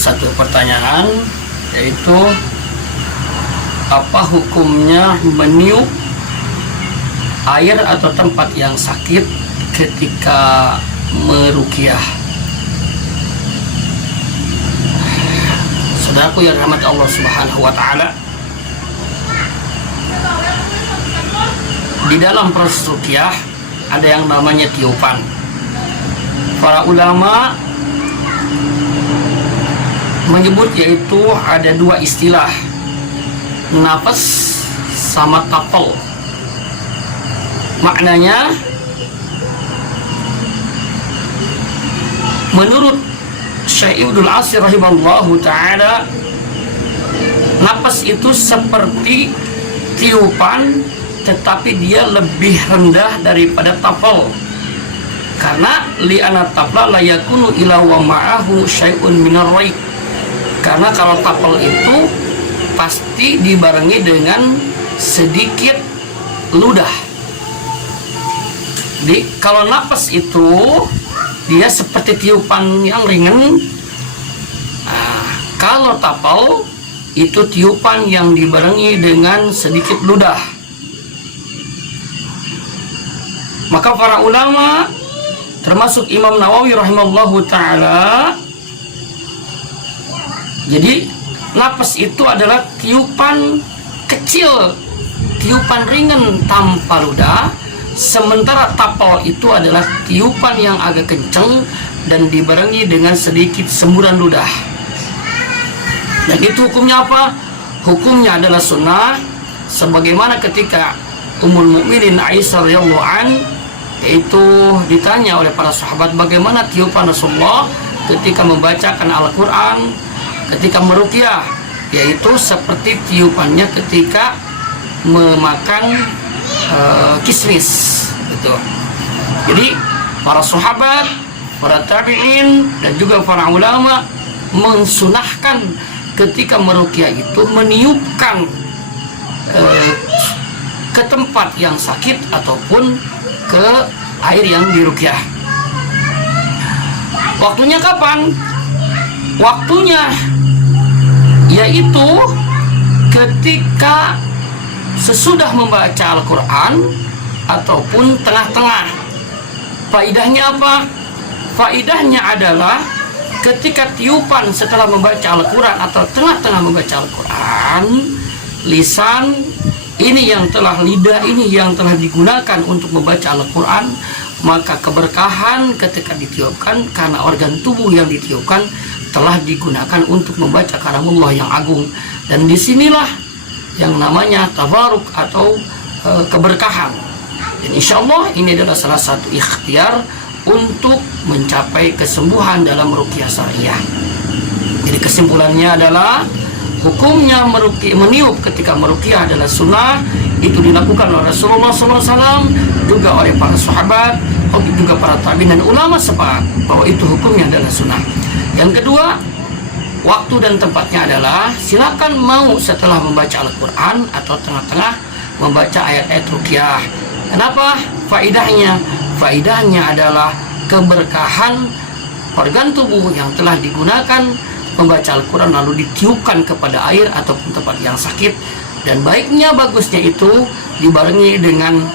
satu pertanyaan, yaitu apa hukumnya meniup air atau tempat yang sakit ketika meruqyah? Saudaraku yang dirahmati Allah Subhanahu wa taala, di dalam proses ruqyah ada yang namanya tiupan. Para ulama menyebut yaitu ada dua istilah, nafas sama tapal. Maknanya, menurut Syekh Ibnul Asir rahimahullahu ta'ala, nafas itu seperti tiupan, tetapi dia lebih rendah daripada tapal. Karena li'ana tapla la yakunu ila wa ma'ahu syai'un minar raib. Karena kalau tapal itu pasti dibarengi dengan sedikit ludah. Jadi kalau napas itu dia seperti tiupan yang ringan. Nah, kalau tapal itu tiupan yang dibarengi dengan sedikit ludah. Maka para ulama termasuk Imam Nawawi rahimahullahu ta'ala, jadi napas itu adalah tiupan kecil, tiupan ringan tanpa ludah. Sementara tapal itu adalah tiupan yang agak kencang dan dibarengi dengan sedikit semburan ludah. Dan itu hukumnya apa? Hukumnya adalah sunnah, sebagaimana ketika Ummul Mukminin Aisyah radhiyallahu an itu ditanya oleh para sahabat bagaimana tiupan Rasulullah ketika membacakan Al-Quran, ketika meruqyah, yaitu seperti tiupannya ketika memakan kismis, gitu. Jadi para sahabat, para tabi'in dan juga para ulama mensunahkan ketika meruqyah itu meniupkan ke tempat yang sakit ataupun ke air yang diruqyah. Waktunya kapan? Waktunya yaitu ketika sesudah membaca Al-Quran ataupun tengah-tengah. Faidahnya apa? Faidahnya adalah ketika tiupan setelah membaca Al-Quran atau tengah-tengah membaca Al-Quran, lisan ini yang telah, lidah ini yang telah digunakan untuk membaca Al-Quran, maka keberkahan ketika ditiupkan karena organ tubuh yang ditiupkan telah digunakan untuk membaca kalamullah yang agung. Dan disinilah yang namanya tabaruk atau keberkahan. Dan insya Allah ini adalah salah satu ikhtiar untuk mencapai kesembuhan dalam ruqyah syariah. Jadi kesimpulannya adalah hukumnya meniup ketika meruqyah adalah sunnah. Itu dilakukan oleh Rasulullah SAW, juga oleh para sahabat, juga para tabi'in dan ulama sepakat bahwa itu hukumnya adalah sunnah. Yang kedua, waktu dan tempatnya adalah silakan mau setelah membaca Al-Quran atau tengah-tengah membaca ayat-ayat ruqyah. Kenapa? Faidahnya adalah keberkahan organ tubuh yang telah digunakan membaca Al-Quran lalu ditiupkan kepada air ataupun tempat yang sakit. Dan baiknya, bagusnya itu dibarengi dengan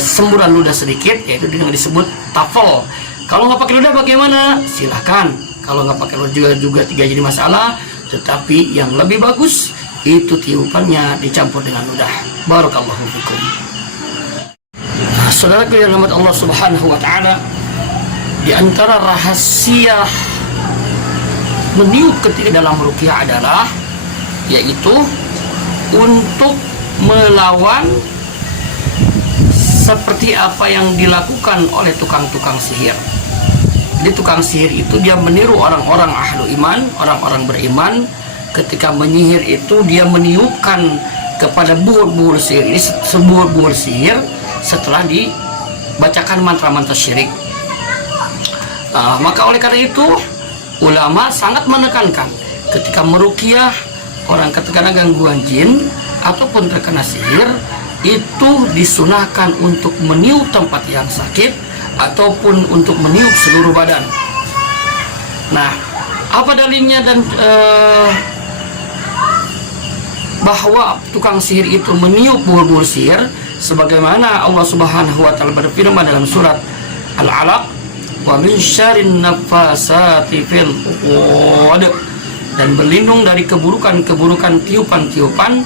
semburan ludah sedikit, yaitu dengan disebut tafel. Kalau nggak pakai ludah bagaimana? Silahkan. Kalau nggak pakai ludah juga tidak jadi masalah. Tetapi yang lebih bagus itu tiupannya dicampur dengan ludah. Barakallahu fikum. Saudaraku yang dirahmati Allah Subhanahu wa taala, di antara rahasia meniup ketika dalam ruqyah adalah yaitu untuk melawan seperti apa yang dilakukan oleh tukang-tukang sihir. Jadi tukang sihir itu dia meniru orang-orang ahlu iman, orang-orang beriman. Ketika menyihir itu dia meniupkan kepada buhur-buhur sihir. Ini sebuah-buhur sihir setelah dibacakan mantra-mantra syirik. Maka oleh karena itu ulama sangat menekankan ketika meruqyah orang terkena gangguan jin ataupun terkena sihir, itu disunahkan untuk meniup tempat yang sakit ataupun untuk meniup seluruh badan. Nah, Apa dalilnya dan bahwa tukang sihir itu meniup buhul-buhul sihir? Sebagaimana Allah Subhanahu wa taala berfirman dalam surat Al-Alaq, wa min syarrin naffasati fil uqad, dan berlindung dari keburukan-keburukan tiupan-tiupan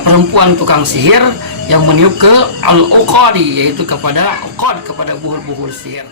perempuan tukang sihir yang meniup ke al-uqadi, yaitu kepada uqad, kepada buhul-buhul sihir.